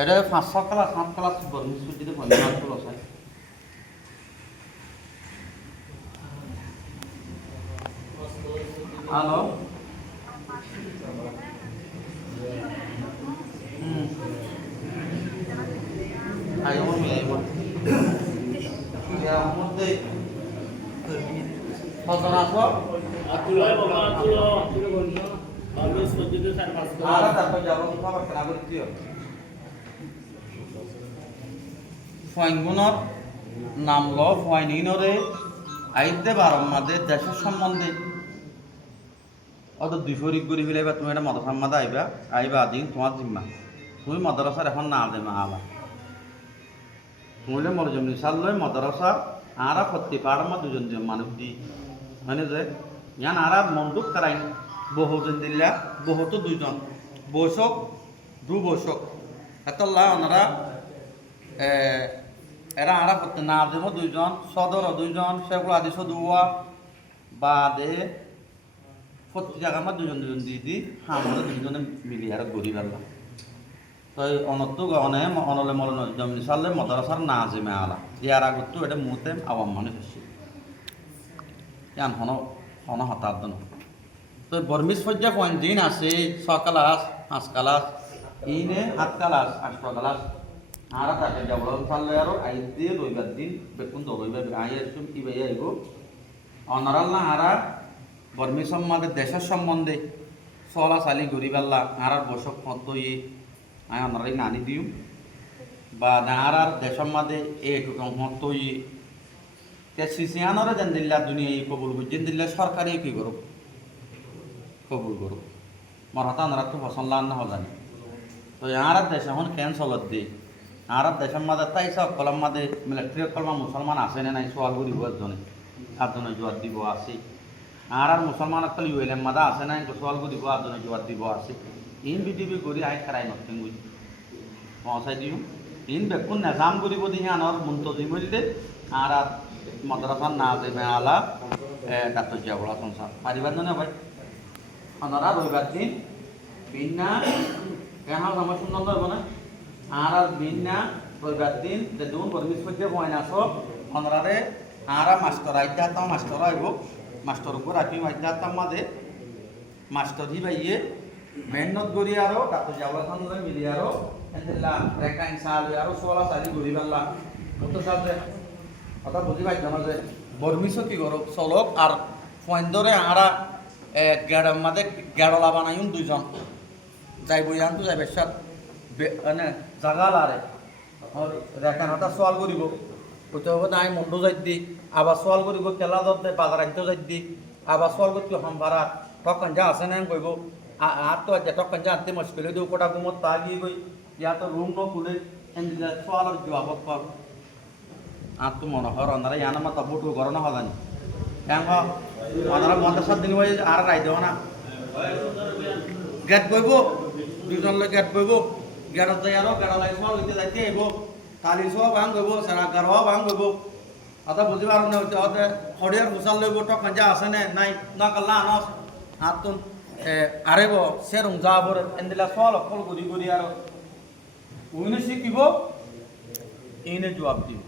এটা 500 class 7 class Barmi সুজিতে পঞ্চাশ class আছে হ্যালো আগে মনে মিলাইব ইয়ার মধ্যে কজন আছো আর তারপর যাব খবর কেনা করতেও ফয়নগুণর নাম ল ফয়নিনরে আইতে বারম মাদে দেশের সম্বন্ধে অত দুই ফরিক ঘুরি ফেলাইবা তুমি একটা মদরসার মাদে আইবা দিন তোমার জিম্মা তুমি মদরসার এখন না দেমা আলা তুমি মরজম নিশাল লই মদরসা আরা প্রতি পাড়মা দুজন মানুষ দি মানে যে ইয়ান আরা মন্ডুক করাই বহুজন দিল্লা বহুতো দুইজন বৈশক দু বৈশক এতল্লা ওনারা এরা আরা করতে না দেব দুইজন সদর দুইজন সেগুলো আদি সদুয়া বাদে প্রতি জায়গা আমার দুজন দুজন দিয়ে দি আমরা দুজনে মিলি আর গড়ি পারলাম তো অনত গনে অনলে মল জমি সালে মদরসার না জিমে আলা ইয়ার আগত এটা মুতে আওয়াম মানুষ এসে ইয়ান হন হঠাৎ দন তো বর্মিস পর্যায়ে পয়েন্ট দিন আছে 6 ক্লাস 5 ক্লাস ইনে 7 ক্লাস 8 ক্লাস আরা তাকে যাবল সালে আর আইতে রইবার দিন বেকুন তো রইবার আইয়ার সুম কি ভাইয়া আইবো অনারাল না আরা বর্মি সম্বন্ধে দেশের সম্বন্ধে সলা সালি গরিবাল্লা আরার বসক মতই আয় অনারাই নানি দিও বা আরার দেশের মাঝে এইটুকু মতই তে সিসিয়ানরে দেন দিল্লা দুনিয়া কবুল বুঝেন দিল্লা সরকারি কি করুক কবুল করুক মরহাতা আনারা তো পছন্দ না হজানি তো আরার দেশ এখন ক্যান্সলত দিই আরব দেশের মাঝে তাই সব কলম মাঝে মিলিটারি কলমা মুসলমান আছে না নাই সোয়াল করি জনে আটজনে জোয়ার দিব আছে আর মুসলমান একটা ইউএলএম মাদা আছে না সোয়াল করি আটজনে জোয়ার দিব আছে ইন বিটিভি করি আই খারাই নথিং বুঝি পৌঁছাই দিও ইন বেকুন নেজাম করিব দিহি আনর মুন্তজিম হইলে আর মাদ্রাসার না দেবে আলা ডাক্তার জিয়াবুল্লাহ সংসার পারিবার জন্য ভাই আনারা রবিবার দিন বিনা কেন আমার সুন্দর ধরবো না আর বিনা রবিবার দিন যে দুন বর্মিস মধ্যে পয়েন্ট আসো অনরারে আরা মাস্টার আইতাম মাস্টার আইব মাস্টার উপর রাখি আইতাম মাঝে মাস্টার হি বাইয়ে মেহনত করি আরো ডাক্তার জিয়াবুল্লাহ খান মিলি আরো এন্দিলা রেখা ইনসাল আরো সোলা সালি ঘুরি পারলা কত সাথে কথা বুঝি পাইছ না যে বর্মিসও কি করো চলক আর পয়েন্ট ধরে আরা গেড়ের মাঝে গেড়লা বানাইন দুইজন যাইব ইয়ানতো যাইবে সাথ মানে জাগা লারে রেখান হাতা সোয়াল করিব ওইটা হবে না আমি মন্ড যাই দি আবার সোয়াল করিব কেলা ধরতে বাজার আনতে যাই দি আবার সোয়াল করতে হম ভাড়া টকান যা আছে না কইব আর তো টকান যা আনতে মুশকিল হয়ে কোটা গুমত তা গিয়ে গই ইয়া তো রুম ন খুলে সোয়ালের জবাব কর আর তো মনে হয় ওনারা ইয়ানা মাতা বুটু করো না হলানি কেন ওনারা মন্দাসার দিন হয়ে আর রাই দেও না গেট বইব দুজন লোক গেট বইব গেড়ত যাই আরো গেড়া লাই সোয়াল হইতে যাইতে আইব তালি সব ভাঙ গইব সেরা গারহ ভাঙ গইব অত বুঝি পারো না হইতে অত খড়িয়ার মুসাল লইব টকান যা আছে না নাই না কাল্লা আনস হাতুন আরেব সেরুম যাবর এন্দিলা সোয়াল কল করি করি আর উইনে শিখিব ইনে জবাব দিব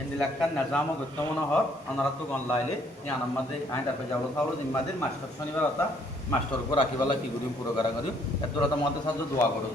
এন্দিলা কান নাজাম গতমন হর আনারা তো গন লাইলে ইয়ান আমাদের আইন তারপর যাবো তাহলে জিম্মাদের মাস্টার শনিবার অতা মাস্টার উপর রাখিবালা কি করি পুরো গারা করি এত রাতা মধ্যে সাহায্য দোয়া করো